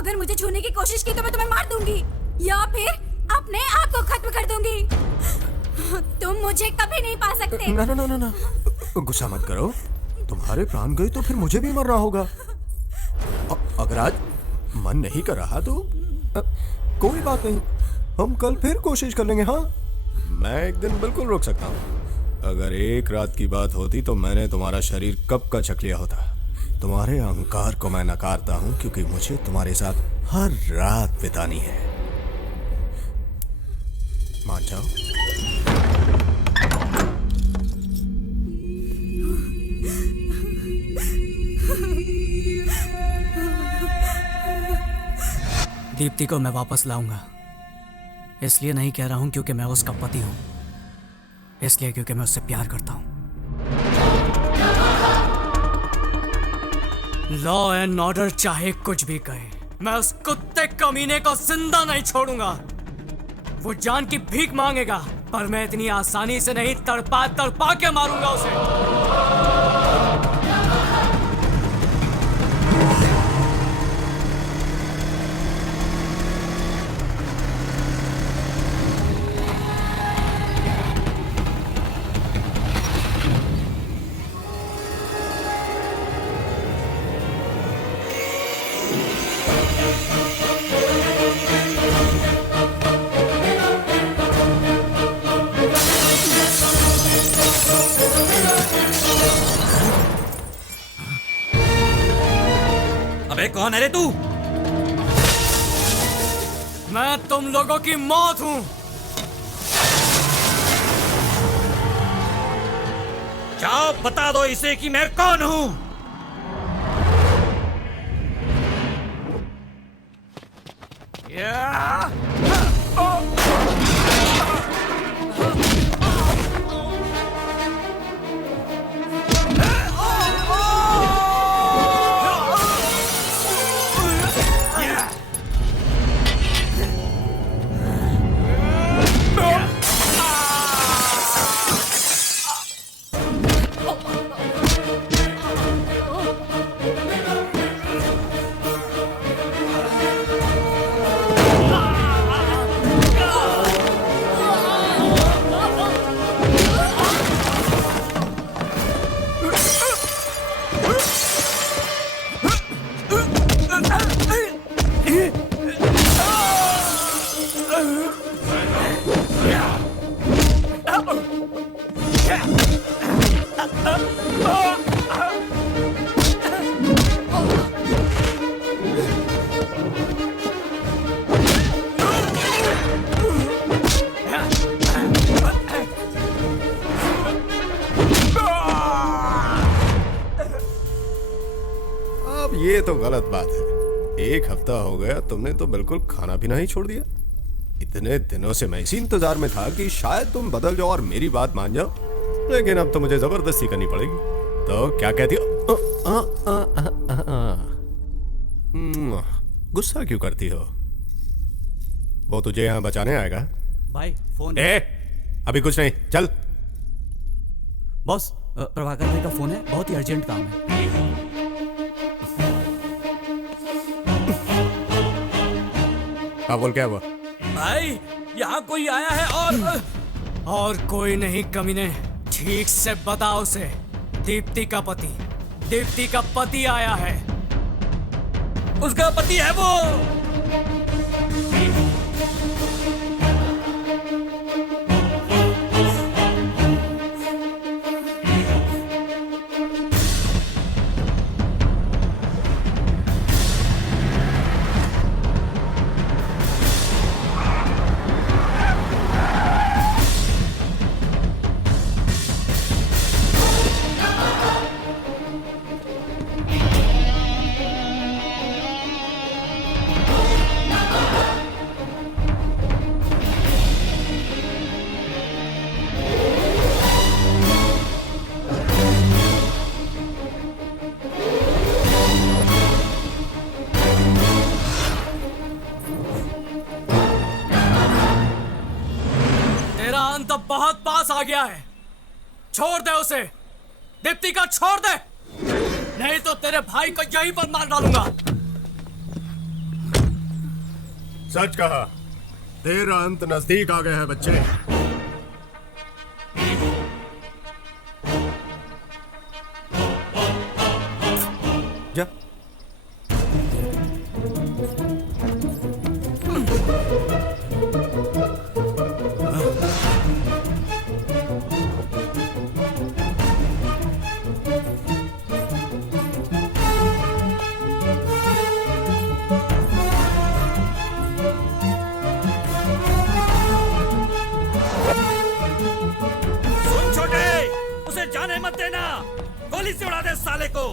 अगर मुझे छूने की कोशिश की तो मैं तुम्हें मार दूंगी या फिर अपने आप को खत्म कर दूंगी। तुम मुझे कभी नहीं पा सकते। ना ना ना ना ना, गुस्सा मत करो। तुम्हारे प्राण गए तो फिर मुझे भी मरना होगा। अगर आज मन नहीं कर रहा तो कोई बात नहीं, हम कल फिर कोशिश कर लेंगे। हाँ, मैं एक दिन बिल्कुल रुक सकता हूँ। अगर एक रात की बात होती तो मैंने तुम्हारा शरीर कब का छक लिया होता। तुम्हारे अहंकार को मैं नकारता हूँ क्योंकि मुझे तुम्हारे साथ हर रात बितानी है। मान जाओ। दीप्ति को मैं वापस लाऊंगा। इसलिए नहीं कह रहा हूं क्योंकि मैं उसका पति हूं, इसलिए क्योंकि मैं उससे प्यार करता हूं। लॉ एंड ऑर्डर चाहे कुछ भी कहे, मैं उस कुत्ते कमीने को जिंदा नहीं छोड़ूंगा। वो जान की भीख मांगेगा पर मैं इतनी आसानी से नहीं, तड़पा तड़पा के मारूंगा उसे। अबे कौन है रे तू? मैं तुम लोगों की मौत हूं। जाओ बता दो इसे कि मैं कौन हूं। ये तो गलत बात है। एक हफ्ता हो गया तुमने तो बिल्कुल खाना पीना ही छोड़ दिया। इतने दिनों से मैं इसी इंतजार में था कि शायद तुम बदल जाओ और मेरी बात मान जाओ, लेकिन अब तो मुझे जबरदस्ती करनी पड़ेगी। तो क्या कहती हो? गुस्सा क्यों करती हो? वो तुझे यहाँ बचाने आएगा। भाई फोन। अभी कुछ नहीं, चल। बॉस, प्रभाकर भाई का फोन है, बहुत ही अर्जेंट काम है। हाँ बोल, क्या हुआ? भाई यहाँ कोई आया है और कोई नहीं कमीने। ठीक से बताओ उसे। दीप्ति का पति आया है। उसका पति है वो। तो बहुत पास आ गया है। छोड़ दे उसे। दीप्ति का छोड़ दे, नहीं तो तेरे भाई को यहीं पर मार डालूंगा। सच कहा, तेरा अंत नजदीक आ गया है बच्चे। जा। सुन छोटे, उसे जाने मत देना। गोली से उड़ा दे साले को।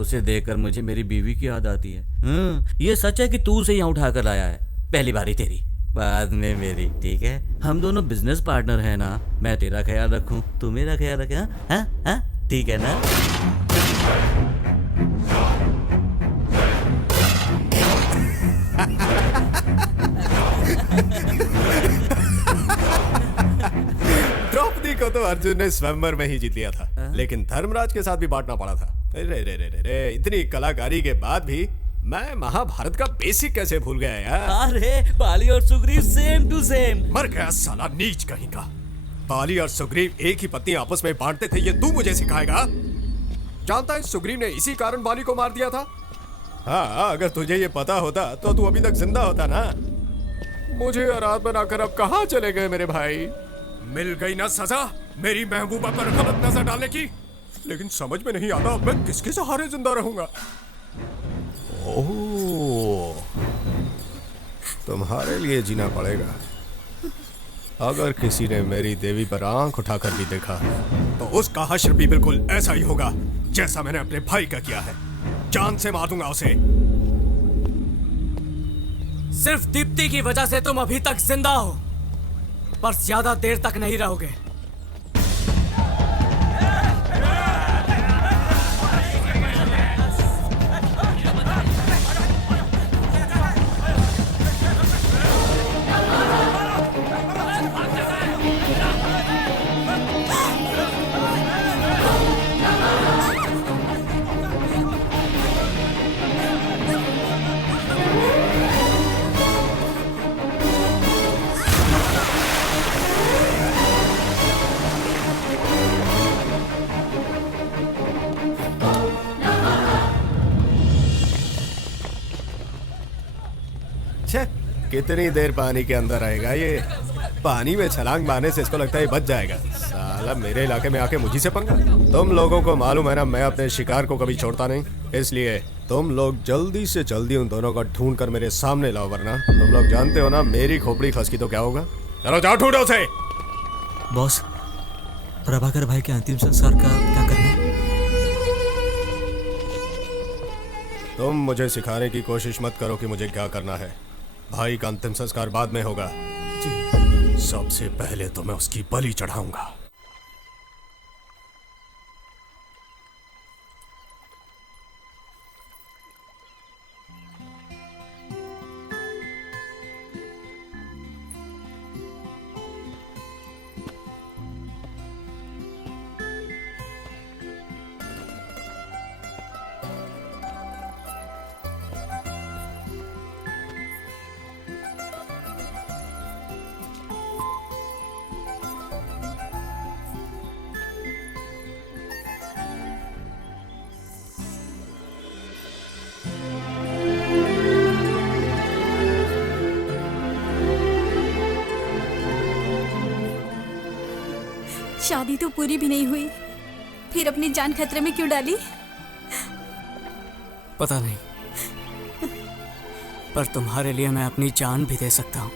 उसे देखकर मुझे मेरी बीवी की याद आती है। ये सच है कि तू उसे यहाँ उठा कर लाया है। पहली बारी तेरी, बाद में मेरी, ठीक है? हम दोनों बिजनेस पार्टनर हैं ना। मैं तेरा ख्याल रखूं, तू मेरा ख्याल रखे। हाँ, ठीक है ना? द्रौपदी को तो अर्जुन ने स्वयंवर में ही जीत लिया था, लेकिन धर्मराज के साथ भी बांटना पड़ा था। रे रे रे रे रे, इतनी कलाकारी के बाद भी मैं महाभारत का बेसिक कैसे भूल गया यार? अरे बाली और सुग्रीव सेम टू सेम। मर गया साला नीच कहीं का। बाली और सुग्रीव एक ही पत्नी आपस में बांटते थे, ये तू मुझे सिखाएगा? जानता है सुग्रीव ने इसी कारण बाली को मार दिया था। हाँ, अगर तुझे ये पता होता तो तू अभी तक जिंदा होता ना। मुझे आराध बनाकर अब कहाँ चले गए मेरे भाई? मिल गई ना सजा मेरी महबूबा पर गलत नजर डालने की। लेकिन समझ में नहीं आता अब मैं किसके सहारे जिंदा रहूंगा। ओह, तुम्हारे लिए जीना पड़ेगा। अगर किसी ने मेरी देवी पर आंख उठाकर भी देखा तो उसका हश्र भी बिल्कुल ऐसा ही होगा जैसा मैंने अपने भाई का किया है। जान से मार दूंगा उसे। सिर्फ दीप्ति की वजह से तुम अभी तक जिंदा हो, पर ज्यादा देर तक नहीं रहोगे। कितनी देर पानी के अंदर रहेगा ये? पानी में छलांग मारने से इसको लगता है बच जाएगा। साला मेरे इलाके में आके मुझी से पंगा। तुम लोगों को मालूम है ना, मैं अपने शिकार को कभी छोड़ता नहीं। इसलिए तुम लोग जल्दी से जल्दी उन दोनों को ढूंढ कर मेरे सामने लाओ, वरना तुम लोग जानते हो ना मेरी खोपड़ी खसकी तो क्या होगा। चलो जाओ ढूंढो उसे। बॉस, प्रभाकर भाई के अंतिम संस्कार का क्या करना है? तुम मुझे सिखाने की कोशिश मत करो कि मुझे क्या करना है। भाई का अंतिम संस्कार बाद में होगा। सबसे पहले तो मैं उसकी बलि चढ़ाऊंगा। शादी तो पूरी भी नहीं हुई, फिर अपनी जान खतरे में क्यों डाली? पता नहीं, पर तुम्हारे लिए मैं अपनी जान भी दे सकता हूँ।